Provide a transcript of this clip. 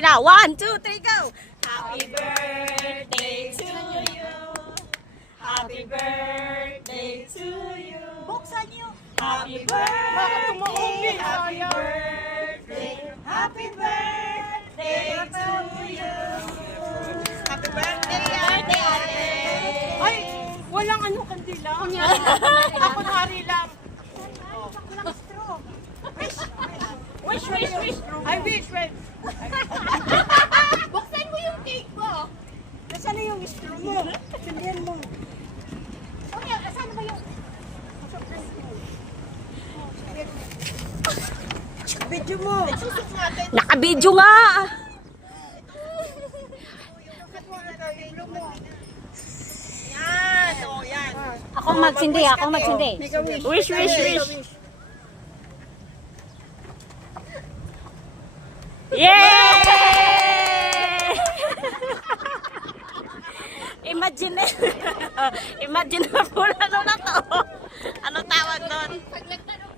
Sige na. 1, 2, 3, go! Happy birthday to you. Happy birthday to you. Buksan niyo. Happy birthday. Happy birthday. Happy birthday to you. Happy birthday, ate. Ay, walang ano kandila. Ako hari lang. Walang straw. Wish. I wish. Buksan mo yung cake ko. Nasaan na yung straw mo? Sundian mo. Okay, saan ba yung... Video mo. Naka-video nga! Yan. O, yan. Ako magsindi. Wish. Yay! Imagine na po ano na to. Ano tawag doon? Pag nagtanong